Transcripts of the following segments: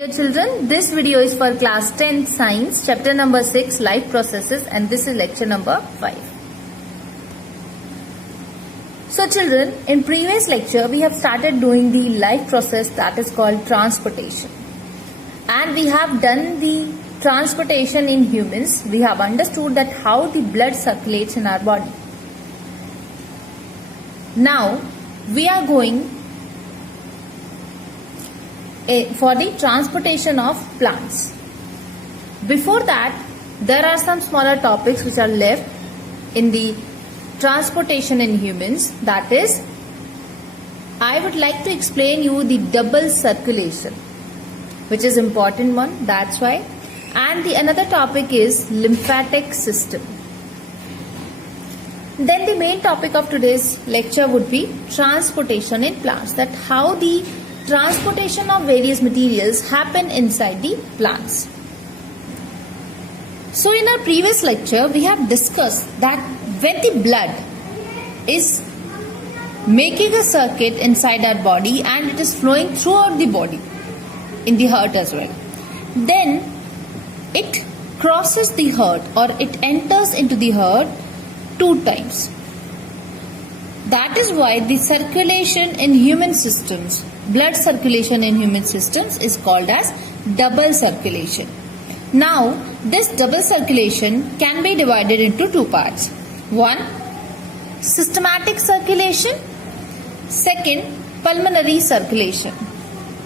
Dear children, this video is for class 10 science chapter number 6 life processes and this is lecture number 5. So children, in previous lecture we have started doing the life process that is called transportation. And we have done the transportation in humans. We have understood that how the blood circulates in our body. Now we are going for the transportation of plants. Before that, there are some smaller topics which are left in the transportation in humans. That is, I would like to explain you the double circulation, which is important one, that's why. And the another topic is lymphatic system. Then the main topic of today's lecture would be transportation in plants, that how the transportation of various materials happen inside the plants. So in our previous lecture we have discussed that when the blood is making a circuit inside our body and it is flowing throughout the body, in the heart as well, then it crosses the heart or it enters into the heart 2 times. That is why the circulation in human systems, blood circulation in human systems is called as double circulation. Now, this double circulation can be divided into 2 parts. 1, systematic circulation. 2, pulmonary circulation.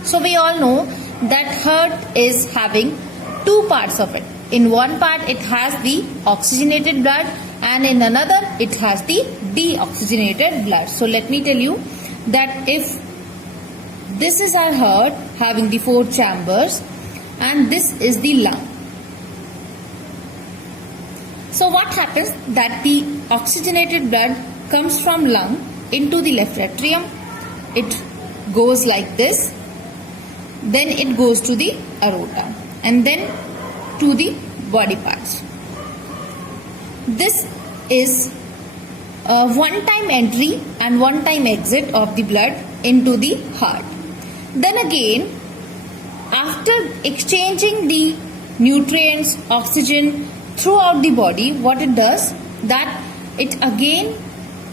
So, we all know that heart is having 2 parts of it. In one part, it has the oxygenated blood and in another, it has the deoxygenated blood. So, let me tell you that if this is our heart having the 4 chambers and this is the lung. So what happens that the oxygenated blood comes from lung into the left atrium. It goes like this. Then it goes to the aorta and then to the body parts. This is a one-time entry and one-time exit of the blood into the heart. Then again, after exchanging the nutrients, oxygen throughout the body, what it does, that it again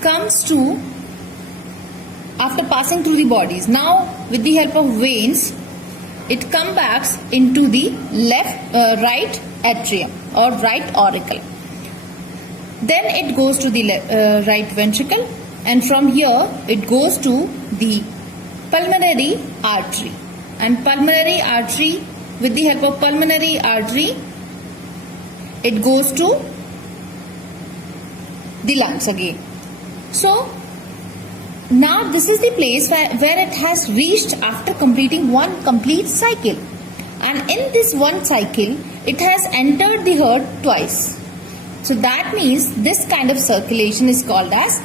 comes to, after passing through the bodies, now with the help of veins, it comes back into the right atrium or right auricle. Then it goes to the right ventricle and from here it goes to the pulmonary artery, and pulmonary artery, with the help of pulmonary artery, it goes to the lungs again. So now this is the place where it has reached after completing one complete cycle, and in this one cycle it has entered the heart twice. So that means this kind of circulation is called as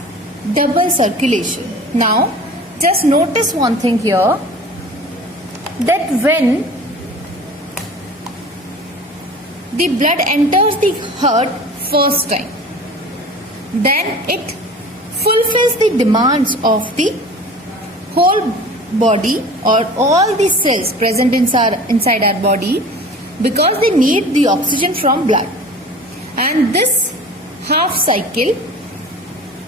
double circulation. Now just notice one thing here, that when the blood enters the heart first time, then it fulfills the demands of the whole body or all the cells present inside our body, because they need the oxygen from blood. And this half cycle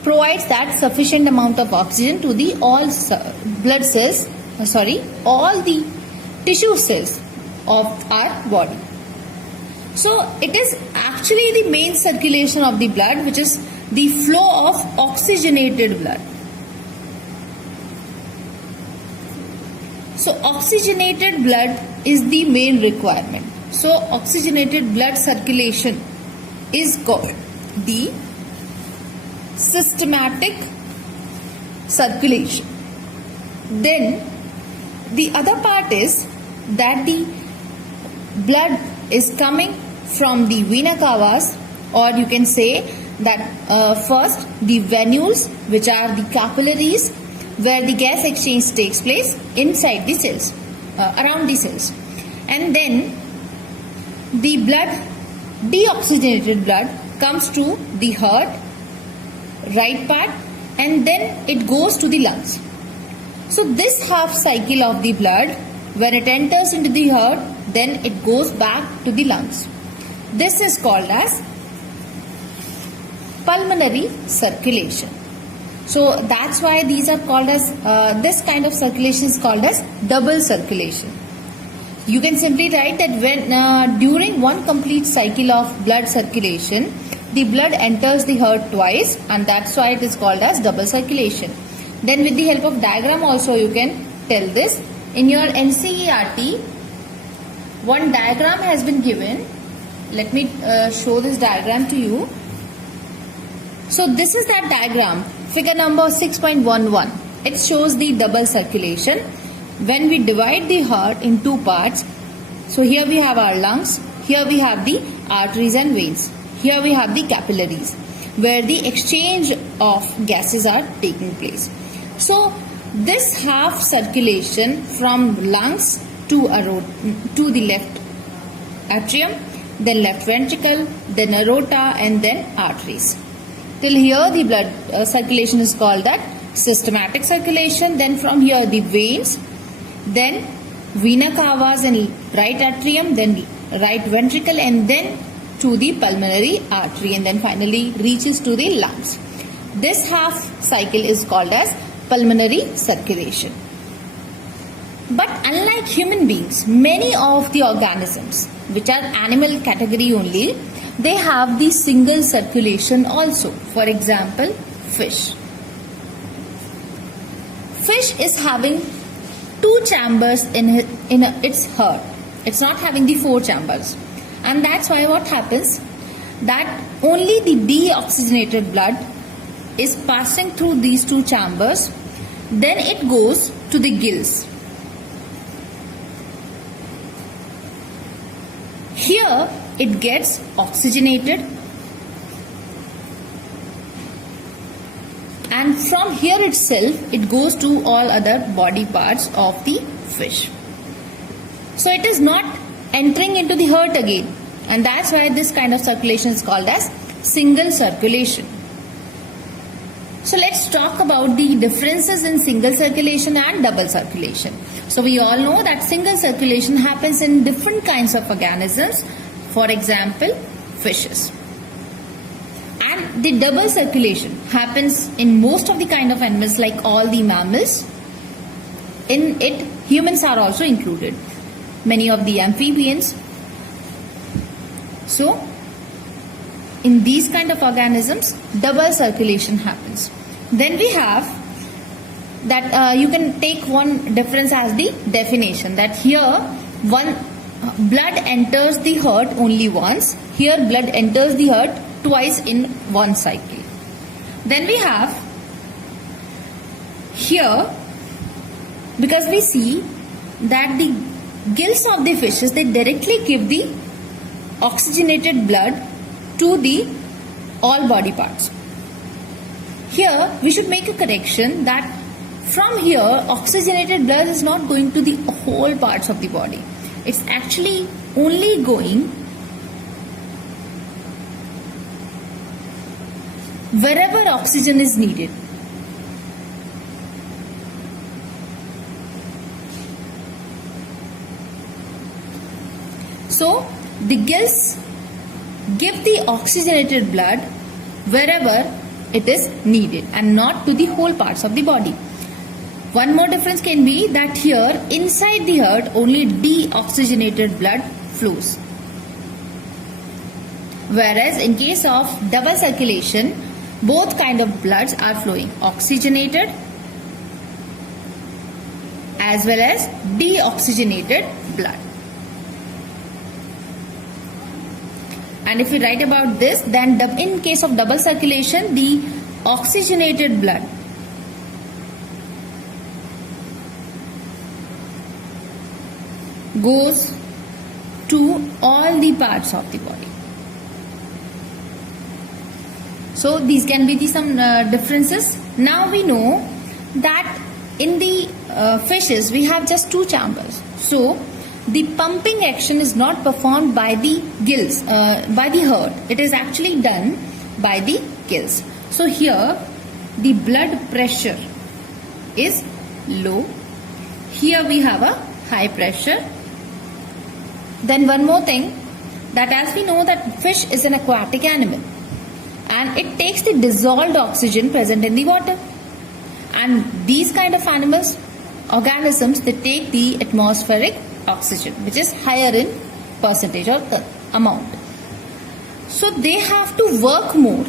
provides that sufficient amount of oxygen to the all blood cells, all the tissue cells of our body. So it is actually the main circulation of the blood, which is the flow of oxygenated blood. So oxygenated blood is the main requirement. So oxygenated blood circulation is called the systematic circulation. Then the other part is that the blood is coming from the vena cavas, or you can say that first the venules, which are the capillaries where the gas exchange takes place inside the cells, around the cells, and then the blood, deoxygenated blood, comes to the heart, right part, and then it goes to the lungs. So this half cycle of the blood When it enters into the heart, then it goes back to the lungs. This is called as pulmonary circulation. So that's why these are called as, this kind of circulation is called as double circulation. You can simply write that when during one complete cycle of blood circulation, the blood enters the heart twice, and that's why it is called as double circulation. Then with the help of diagram also you can tell this. In your NCERT, one diagram has been given. Let me show this diagram to you. So this is that diagram, figure number 6.11. It shows the double circulation. When we divide the heart in two parts, so here we have our lungs, here we have the arteries and veins, here we have the capillaries, where the exchange of gases are taking place. So this half circulation from lungs to the left atrium, then left ventricle, then aorta, and then arteries. Till here the blood circulation is called that systematic circulation. Then from here the veins, then vena cavas and right atrium, then right ventricle, and then to the pulmonary artery, and then finally reaches to the lungs. This half cycle is called as pulmonary circulation. But unlike human beings, many of the organisms which are animal category only, they have the single circulation also. For example, fish. Fish is having two chambers in its heart. It's not having the four chambers. And that's why what happens, that only the deoxygenated blood is passing through these two chambers. Then it goes to the gills. Here it gets oxygenated, and from here itself it goes to all other body parts of the fish. So it is not entering into the heart again, and that's why this kind of circulation is called as single circulation. So let's talk about the differences in single circulation and double circulation. So we all know that single circulation happens in different kinds of organisms, for example, fishes. And the double circulation happens in most of the kind of animals, like all the mammals. In it, humans are also included, many of the amphibians. So in these kind of organisms, double circulation happens. Then we have that you can take one difference as the definition, that here one blood enters the heart only once, here blood enters the heart twice in one cycle. Then we have here, because we see that the gills of the fishes, they directly give the oxygenated blood to the all body parts. Here we should make a correction that from here oxygenated blood is not going to the whole parts of the body. It's actually only going wherever oxygen is needed. So the gills give the oxygenated blood wherever it is needed and not to the whole parts of the body. One more difference can be that here inside the heart only deoxygenated blood flows, whereas in case of double circulation both kind of bloods are flowing, oxygenated as well as deoxygenated blood. And if we write about this, then in case of double circulation, the oxygenated blood goes to all the parts of the body. So these can be some differences. Now we know that in the fishes we have just two chambers. So the pumping action is not performed by the gills, by the heart. It is actually done by the gills. So here the blood pressure is low. Here we have a high pressure. Then one more thing, that as we know that fish is an aquatic animal and it takes the dissolved oxygen present in the water. And these kind of animals, organisms, they take the atmospheric oxygen, which is higher in percentage or amount. So they have to work more.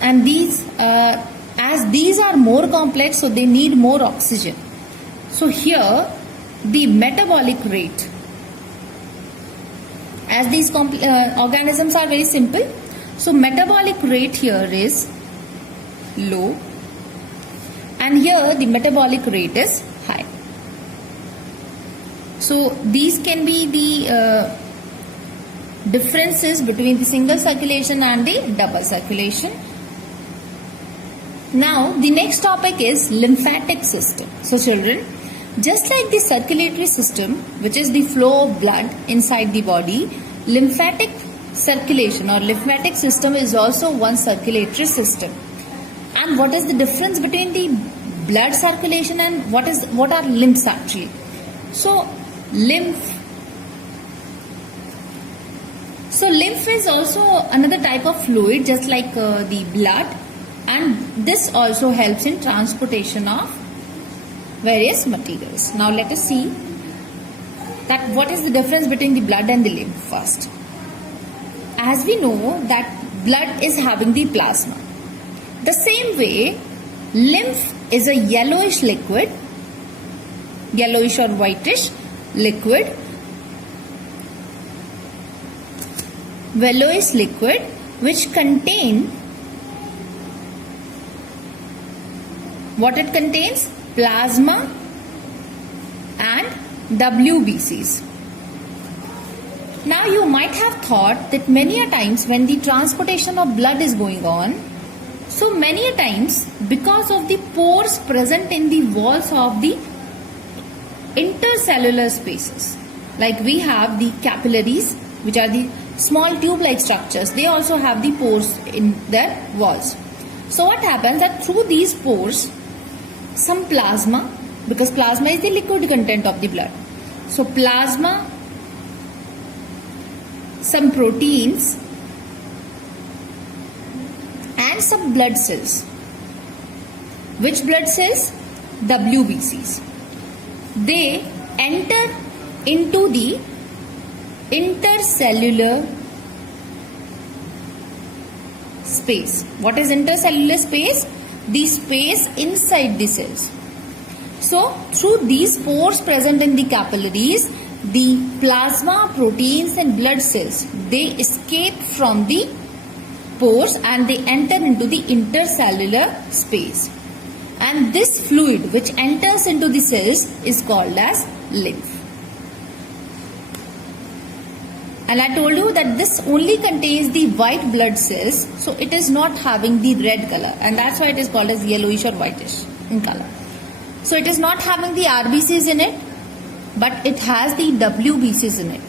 And these, as these are more complex, so they need more oxygen. So here, the metabolic rate, as these organisms are very simple, so metabolic rate here is low and here the metabolic rate is high. So these can be the differences between the single circulation and the double circulation. Now the next topic is lymphatic system. So children, just like the circulatory system, which is the flow of blood inside the body, lymphatic circulation or lymphatic system is also one circulatory system. And what is the difference between the blood circulation and what are lymphs actually? So lymph is also another type of fluid, just like the blood, and this also helps in transportation of various materials. Now let us see that what is the difference between the blood and the lymph first. As we know that blood is having the plasma. The same way, lymph is a yellowish liquid, yellowish or whitish liquid, which contain, what it contains? Plasma and WBCs. Now you might have thought that many a times when the transportation of blood is going on, so many a times because of the pores present in the walls of the intercellular spaces, like we have the capillaries, which are the small tube-like structures, they also have the pores in their walls. So what happens that through these pores, some plasma, because plasma is the liquid content of the blood, so plasma, some proteins and some blood cells. Which blood cells? WBCs. They enter into the intercellular space. What is intercellular space? The space inside the cells. So through these pores present in the capillaries, the plasma, proteins and blood cells, they escape from the pores and they enter into the intercellular space. And this fluid which enters into the cells is called as lymph. And I told you that this only contains the white blood cells, so it is not having the red color, and that's why it is called as yellowish or whitish in color. So it is not having the RBCs in it, but it has the WBCs in it.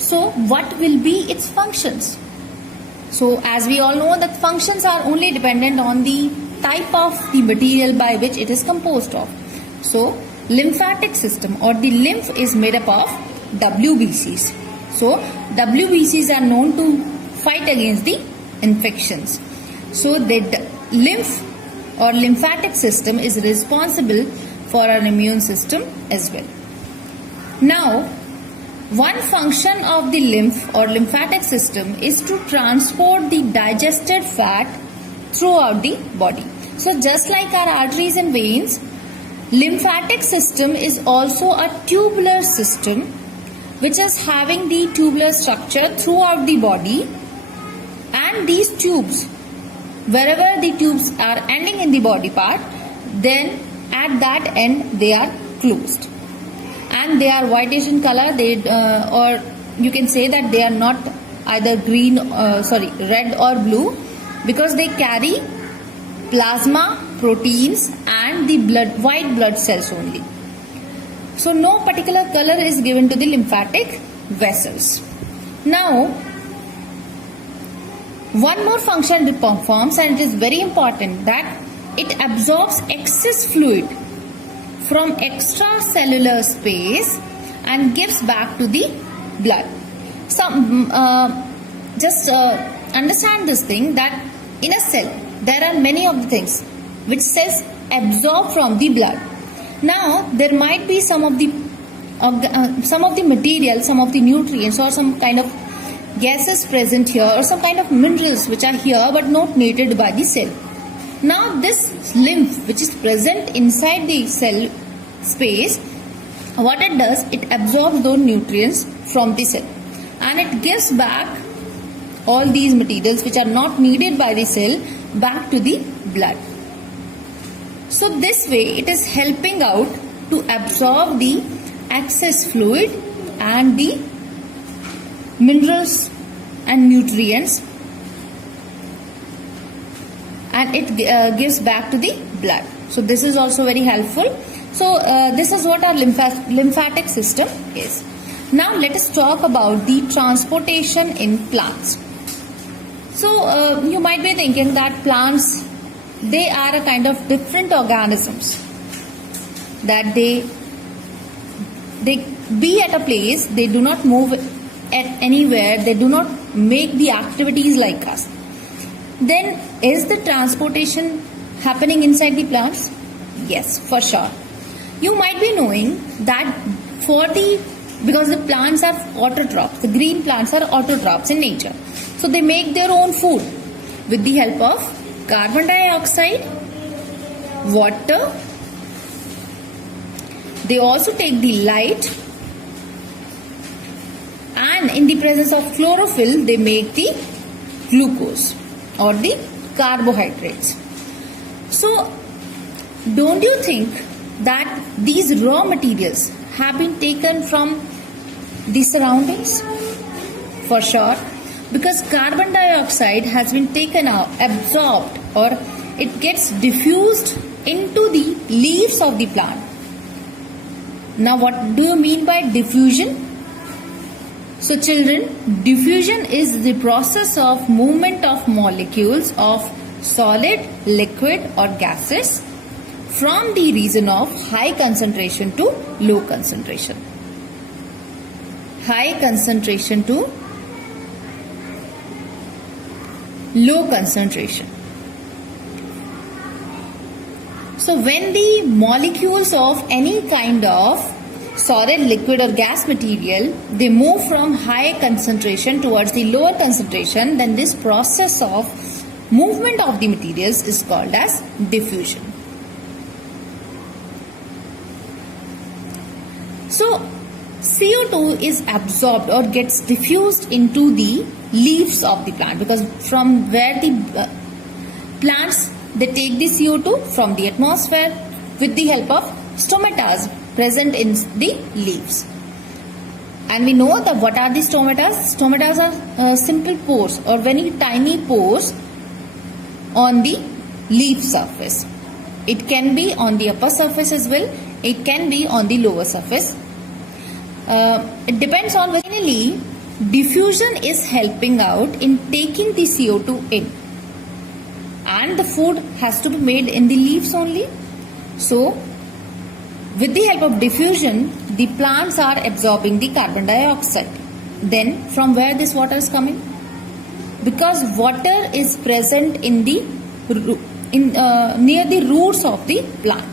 So what will be its functions? So as we all know that functions are only dependent on the type of the material by which it is composed of. So lymphatic system or the lymph is made up of WBCs. So WBCs are known to fight against the infections. So the lymph or lymphatic system is responsible for our immune system as well. Now, one function of the lymph or lymphatic system is to transport the digested fat throughout the body. So just like our arteries and veins, lymphatic system is also a tubular system which is having the tubular structure throughout the body, and these tubes, wherever the tubes are ending in the body part, then at that end they are closed and they are whitish in color, or you can say that they are not either red or blue, because they carry plasma, proteins and the white blood cells only. So no particular color is given to the lymphatic vessels. Now, one more function it performs, and it is very important, that it absorbs excess fluid from extracellular space and gives back to the blood. Just understand this thing, that in a cell there are many of the things which cells absorb from the blood. Now there might be some of the material, some of the nutrients or some kind of gases present here, or some kind of minerals which are here but not needed by the cell. Now this lymph which is present inside the cell space, what it does, it absorbs those nutrients from the cell and it gives back all these materials which are not needed by the cell back to the blood. So this way it is helping out to absorb the excess fluid and the minerals and nutrients, and it gives back to the blood. So this is also very helpful. So this is what our lymphatic system is. Now let us talk about the transportation in plants. So you might be thinking that plants, they are a kind of different organisms, that they be at a place, they do not move at anywhere, they do not make the activities like us. Then is the transportation happening inside the plants? Yes, for sure. You might be knowing that because the plants are autotrophs, the green plants are autotrophs in nature. So they make their own food with the help of carbon dioxide, water. They also take the light, and in the presence of chlorophyll they make the glucose or the carbohydrates. So don't you think that these raw materials have been taken from the surroundings? For sure, because carbon dioxide has been taken out, absorbed, or it gets diffused into the leaves of the plant. Now what do you mean by diffusion? So children, diffusion is the process of movement of molecules of solid, liquid or gases from the region of high concentration to low concentration. High concentration to low concentration. So when the molecules of any kind of solid, liquid or gas material, they move from high concentration towards the lower concentration, then this process of movement of the materials is called as diffusion. So CO2 is absorbed or gets diffused into the leaves of the plant, because from where the plants, they take the CO2 from the atmosphere with the help of stomata present in the leaves. And we know that what are the stomata? Stomata are simple pores or very tiny pores on the leaf surface. It can be on the upper surface as well. It can be on the lower surface. It depends on finally, diffusion is helping out in taking the CO2 in. And the food has to be made in the leaves only. So with the help of diffusion, the plants are absorbing the carbon dioxide. Then from where this water is coming? Because water is present in the near the roots of the plant.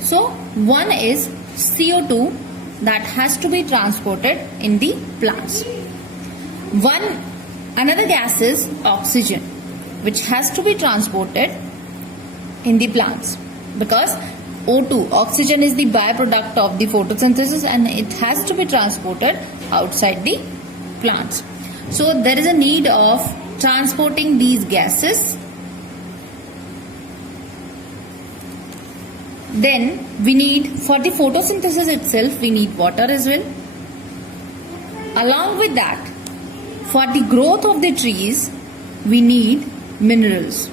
So one is CO2 that has to be transported in the plants. Another gas is oxygen, which has to be transported in the plants, because O2, oxygen, is the byproduct of the photosynthesis and it has to be transported outside the plants. So there is a need of transporting these gases. Then we need, for the photosynthesis itself, we need water as well. Along with that, for the growth of the trees, we need minerals.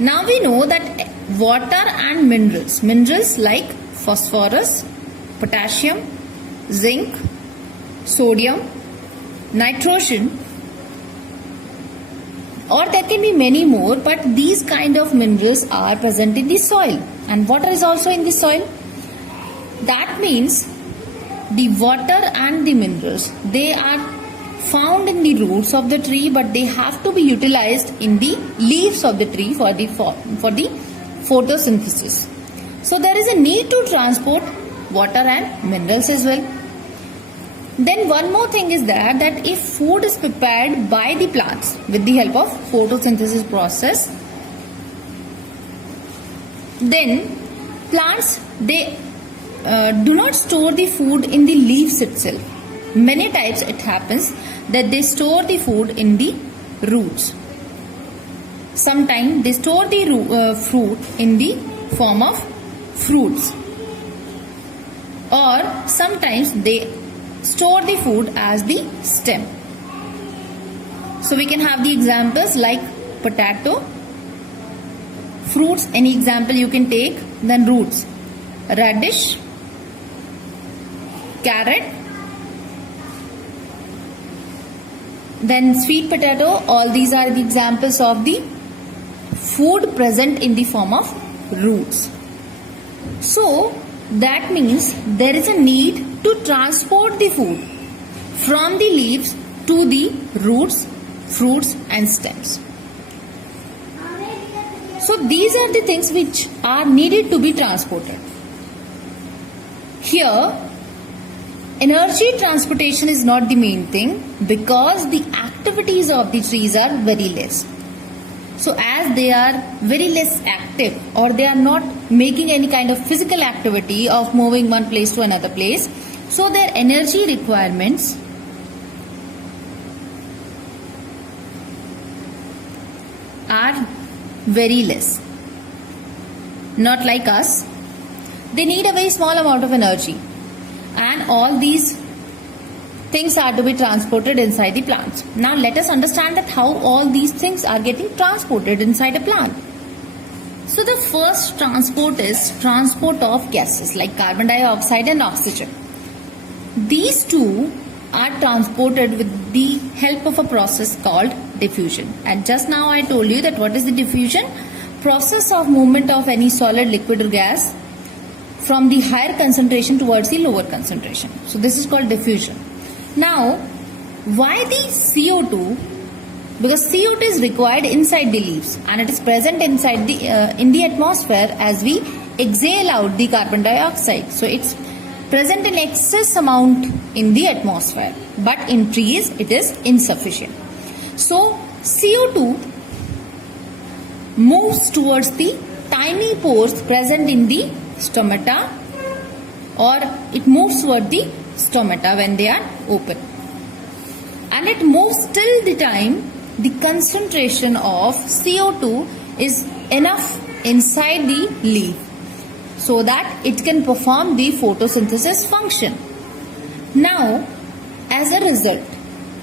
Now we know that water and minerals like phosphorus, potassium, zinc, sodium, nitrogen, or there can be many more, but these kind of minerals are present in the soil, and water is also in the soil. That means the water and the minerals, they are found in the roots of the tree, but they have to be utilized in the leaves of the tree for the photosynthesis. So there is a need to transport water and minerals as well. Then one more thing is there, that if food is prepared by the plants with the help of photosynthesis process, then plants, they do not store the food in the leaves itself. Many times it happens that they store the food in the roots. Sometimes they store the fruit in the form of fruits, or sometimes they store the food as the stem. So we can have the examples like potato, fruits, any example you can take, then roots, radish, carrot, then sweet potato. All these are the examples of the food present in the form of roots. So that means there is a need to transport the food from the leaves to the roots, fruits and stems. So these are the things which are needed to be transported. Here, energy transportation is not the main thing, because the activities of the trees are very less. So as they are very less active, or they are not making any kind of physical activity of moving one place to another place, so their energy requirements are very less. Not like us. They need a very small amount of energy, and all these things are to be transported inside the plants. Now let us understand that how all these things are getting transported inside a plant. So the first transport is transport of gases like carbon dioxide and oxygen. These two are transported with the help of a process called diffusion. And just now I told you that what is the diffusion? Process of movement of any solid, liquid or gas from the higher concentration towards the lower concentration. So this is called diffusion. Now, why the CO2? Because CO2 is required inside the leaves, and it is present inside the in the atmosphere as we exhale out the carbon dioxide. So it's present in excess amount in the atmosphere, but in trees it is insufficient. So CO2 moves towards the tiny pores present in the stomata, or it moves toward the stomata when they are open, and it moves till the time the concentration of CO2 is enough inside the leaf so that it can perform the photosynthesis function. Now, as a result,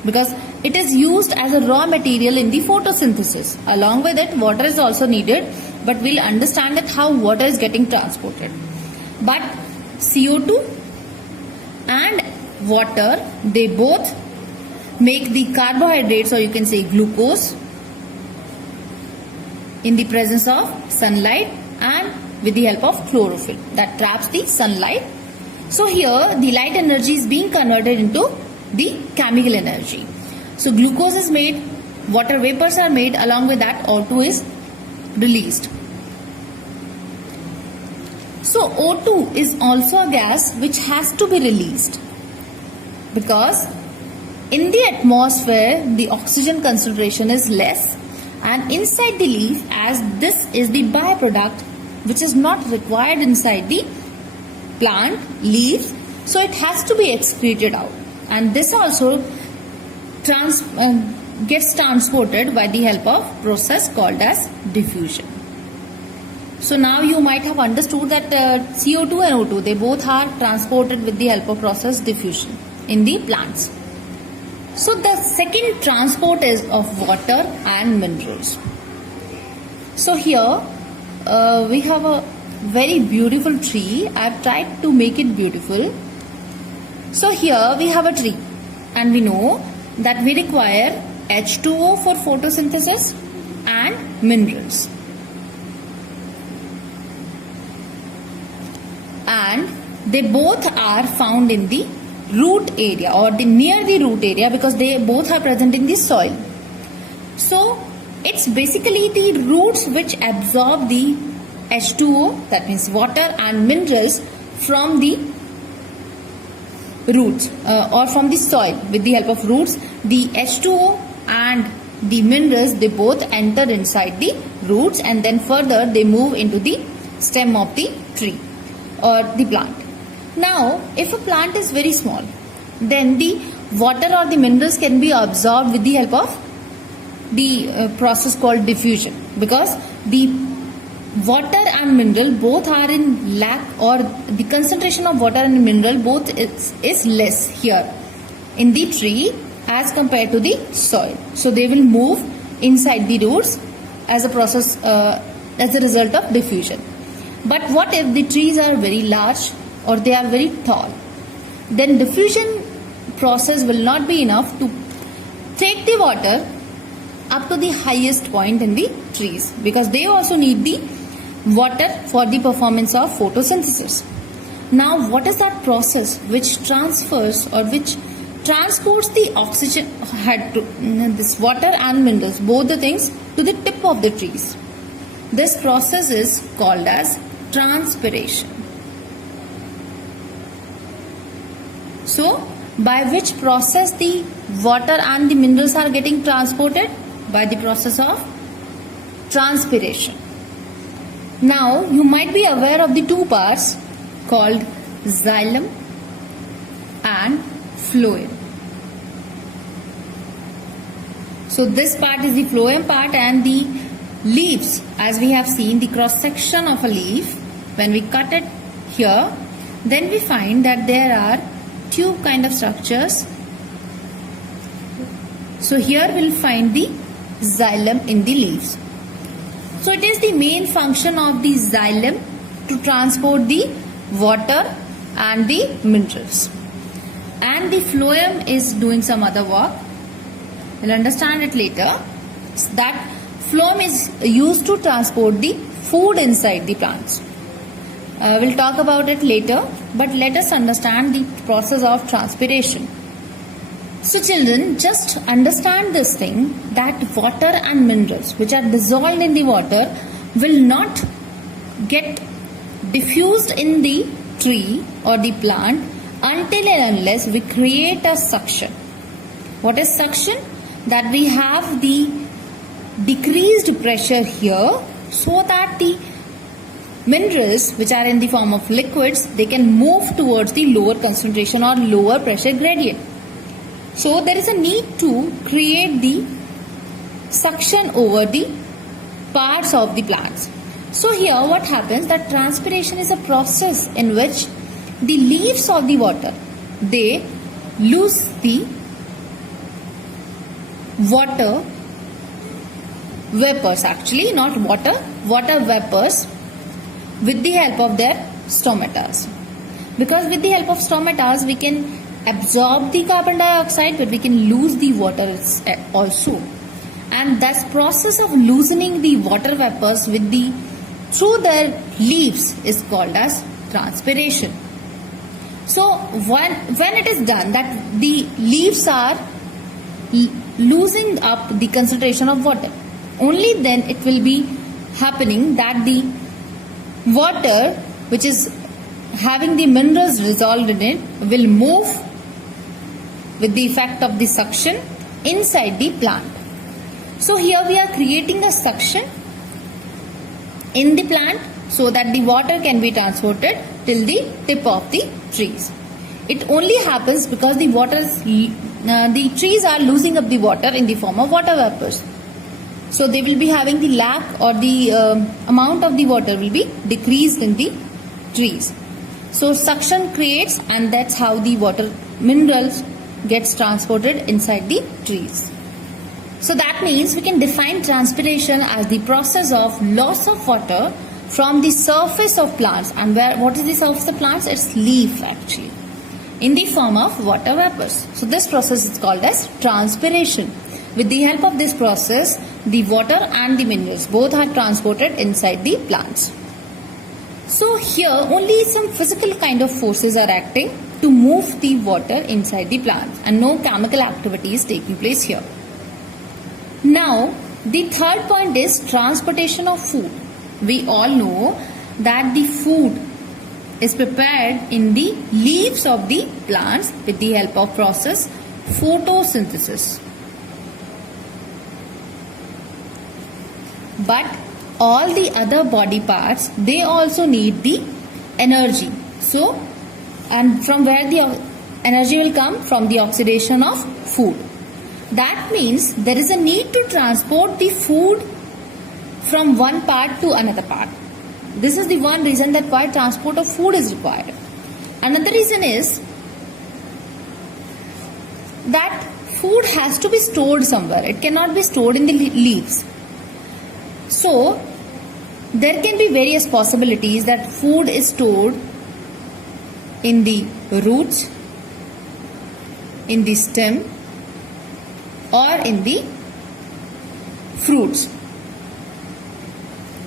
because it is used as a raw material in the photosynthesis, along with it water is also needed, but we'll understand that how water is getting transported. But CO2 and water, they both make the carbohydrates, or you can say glucose, in the presence of sunlight and with the help of chlorophyll that traps the sunlight. So here the light energy is being converted into the chemical energy. So glucose is made, water vapors are made, along with that O2 is released. So O2 is also a gas which has to be released, because in the atmosphere the oxygen concentration is less, and inside the leaf, as this is the byproduct which is not required inside the plant leaves, so it has to be excreted out, and this also gets transported by the help of process called as diffusion. So now you might have understood that CO2 and O2, they both are transported with the help of process diffusion in the plants. So the second transport is of water and minerals. So here we have a very beautiful tree. I have tried to make it beautiful. So here we have a tree, and we know that we require H2O for photosynthesis and minerals. And they both are found in the root area or near the root area because they both are present in the soil. So it's basically the roots which absorb the H2O, that means water and minerals, from the roots or from the soil. With the help of roots, the H2O and the minerals, they both enter inside the roots and then further they move into the stem of the tree or the plant. Now, if a plant is very small, then the water or the minerals can be absorbed with the help of the process called diffusion, because the water and mineral both are in lack, or the concentration of water and mineral both is less here in the tree as compared to the soil. So they will move inside the roots as a process, as a result of diffusion. But what if the trees are very large or they are very tall? Then diffusion process will not be enough to take the water up to the highest point in the trees, because they also need the water for the performance of photosynthesis. Now, what is that process which transfers or which transports the oxygen, this water and minerals, both the things, to the tip of the trees? This process is called as transpiration. So, by which process the water and the minerals are getting transported? By the process of transpiration. Now, you might be aware of the two parts called xylem and phloem. So, this part is the phloem part, and the leaves, as we have seen the cross section of a leaf, when we cut it here, then we find that there are tube kind of structures. So, here we'll find the xylem in the leaves. So it is the main function of the xylem to transport the water and the minerals. And the phloem is doing some other work. We'll understand it later. That phloem is used to transport the food inside the plants. We'll talk about it later, but let us understand the process of transpiration. So children, just understand this thing, that water and minerals which are dissolved in the water will not get diffused in the tree or the plant until and unless we create a suction. What is suction? That we have the decreased pressure here so that the minerals which are in the form of liquids, they can move towards the lower concentration or lower pressure gradient. So there is a need to create the suction over the parts of the plants. So here what happens, that transpiration is a process in which the leaves of the water, they lose the water vapors, actually not water vapors, with the help of their stomatas. Because with the help of stomatas we can absorb the carbon dioxide, but we can lose the water also. And this process of loosening the water vapors through their leaves is called as transpiration. So when it is done, that the leaves are losing up the concentration of water, only then it will be happening that the water which is having the minerals dissolved in it will move with the effect of the suction inside the plant. So here we are creating a suction in the plant so that the water can be transported till the tip of the trees. It only happens because the trees are losing up the water in the form of water vapors. So they will be having the lack, or the amount of the water will be decreased in the trees. So suction creates, and that's how the water minerals gets transported inside the trees. So that means we can define transpiration as the process of loss of water from the surface of plants. And what is the surface of plants? It's leaf actually, in the form of water vapors. So this process is called as transpiration. With the help of this process, the water and the minerals both are transported inside the plants. So here only some physical kind of forces are acting to move the water inside the plants, and no chemical activity is taking place here. Now the third point is transportation of food. We all know that the food is prepared in the leaves of the plants with the help of process photosynthesis. But all the other body parts, they also need the energy. So, and from where the energy will come? From the oxidation of food. That means there is a need to transport the food from one part to another part. This is the one reason that why transport of food is required. Another reason is that food has to be stored somewhere. It cannot be stored in the leaves. So, there can be various possibilities that food is stored in the roots, in the stem, or in the fruits.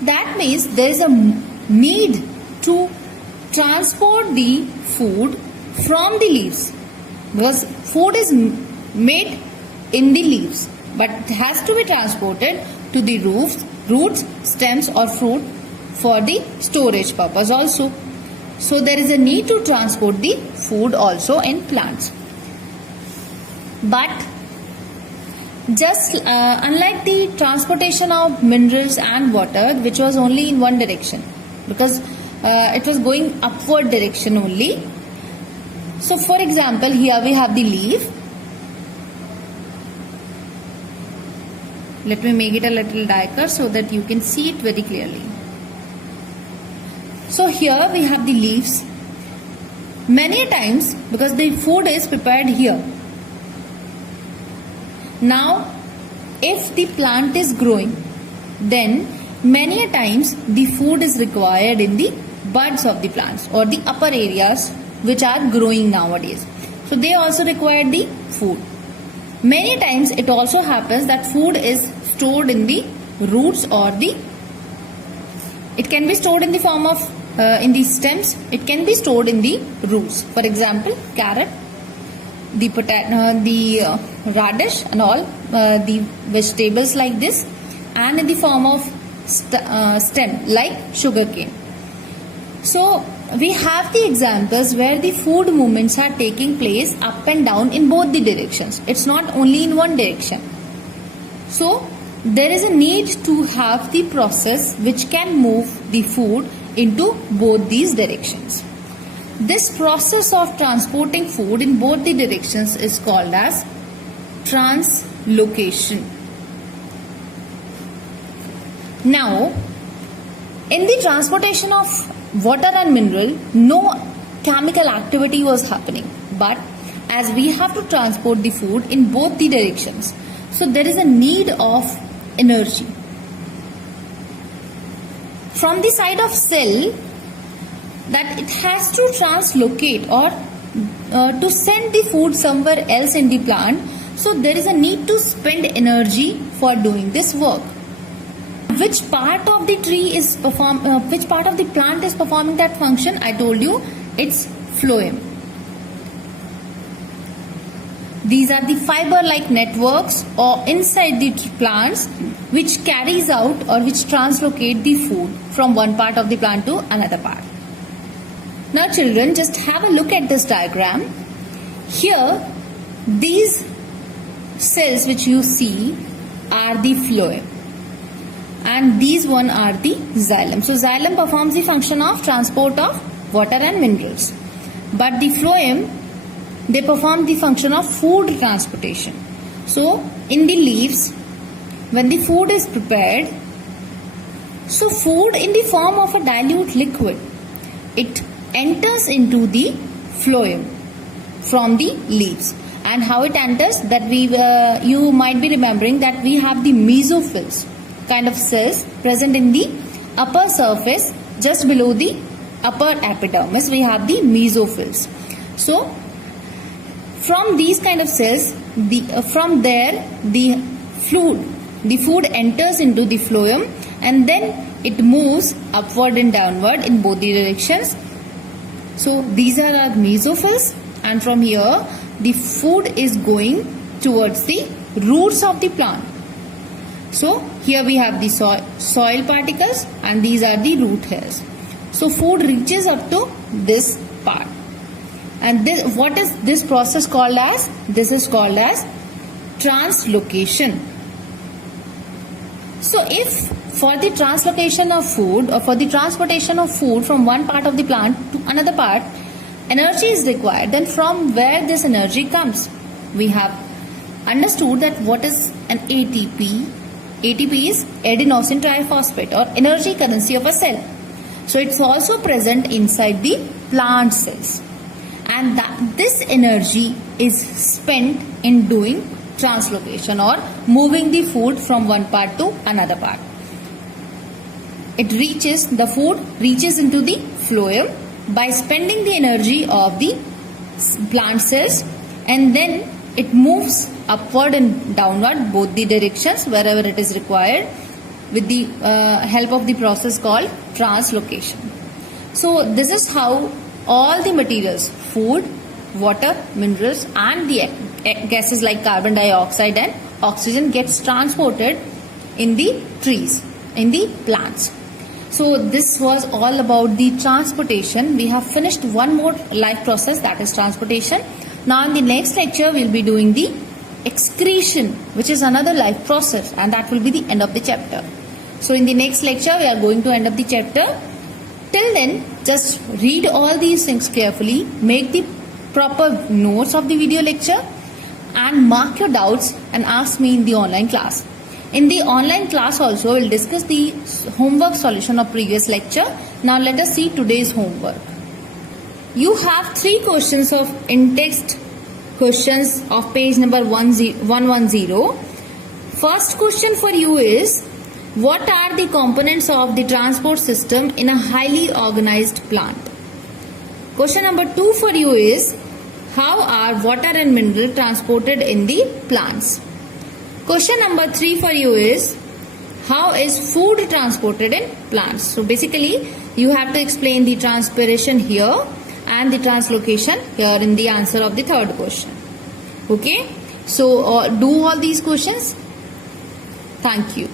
That means there is a need to transport the food from the leaves, because food is made in the leaves, but it has to be transported to the roots, stems or fruit for the storage purpose also. So there is a need to transport the food also in plants. But just unlike the transportation of minerals and water, which was only in one direction, because it was going upward direction only. So for example, here we have the leaf. Let me make it a little darker so that you can see it very clearly. So here we have the leaves. Many times, because the food is prepared here. Now, if the plant is growing, then many times the food is required in the buds of the plants or the upper areas which are growing nowadays. So they also require the food. Many times it also happens that food is stored in the roots or it can be stored in the form of in the stems. It can be stored in the roots. For example, carrot, the potato, the radish and all the vegetables like this, and in the form of stem like sugarcane. So we have the examples where the food movements are taking place up and down in both the directions. It's not only in one direction. So there is a need to have the process which can move the food into both these directions. This process of transporting food in both the directions is called as translocation. Now, in the transportation of water and mineral, no chemical activity was happening. But as we have to transport the food in both the directions, so there is a need of energy. From the side of cell, that it has to translocate or to send the food somewhere else in the plant. So there is a need to spend energy for doing this work. Which part of the tree is which part of the plant is performing that function? I told you it's phloem. These are the fiber-like networks or inside the plants which carries out or which translocate the food from one part of the plant to another part. Now children, just have a look at this diagram. Here, these cells which you see are the phloem, and these one are the xylem. So xylem performs the function of transport of water and minerals, but the phloem, they perform the function of food transportation. So in the leaves, when the food is prepared, so food in the form of a dilute liquid, it enters into the phloem from the leaves. And how it enters, that you might be remembering that we have the mesophils kind of cells present in the upper surface, just below the upper epidermis we have the mesophils. So from these kind of cells, from there the food. The food enters into the phloem and then it moves upward and downward in both the directions. So these are our mesophils, and from here the food is going towards the roots of the plant. So here we have the soil particles and these are the root hairs. So food reaches up to this part. And this, what is this process called as? This is called as translocation. So if for the translocation of food or for the transportation of food from one part of the plant to another part, energy is required, then from where this energy comes? We have understood that what is an ATP? ATP is adenosine triphosphate, or energy currency of a cell. So it's also present inside the plant cells, and this energy is spent in doing translocation or moving the food from one part to another part. The food reaches into the phloem by spending the energy of the plant cells, and then it moves upward and downward both the directions wherever it is required with the help of the process called translocation. So this is how all the materials, food, water, minerals and the gases like carbon dioxide and oxygen gets transported in the trees, in the plants. So this was all about the transportation. We have finished one more life process, that is transportation. Now in the next lecture we will be doing the excretion, which is another life process, and that will be the end of the chapter. So in the next lecture we are going to end up the chapter. Till then, just read all these things carefully, make the proper notes of the video lecture and mark your doubts and ask me in the online class. In the online class also we will discuss the homework solution of previous lecture. Now let us see today's homework. You have 3 questions of in-text questions of page number 110. First question for you is, what are the components of the transport system in a highly organized plant? Question number 2 for you is, how are water and mineral transported in the plants? Question number 3 for you is, how is food transported in plants? So basically you have to explain the transpiration here and the translocation here in the answer of the third question. Okay, so do all these questions. Thank you.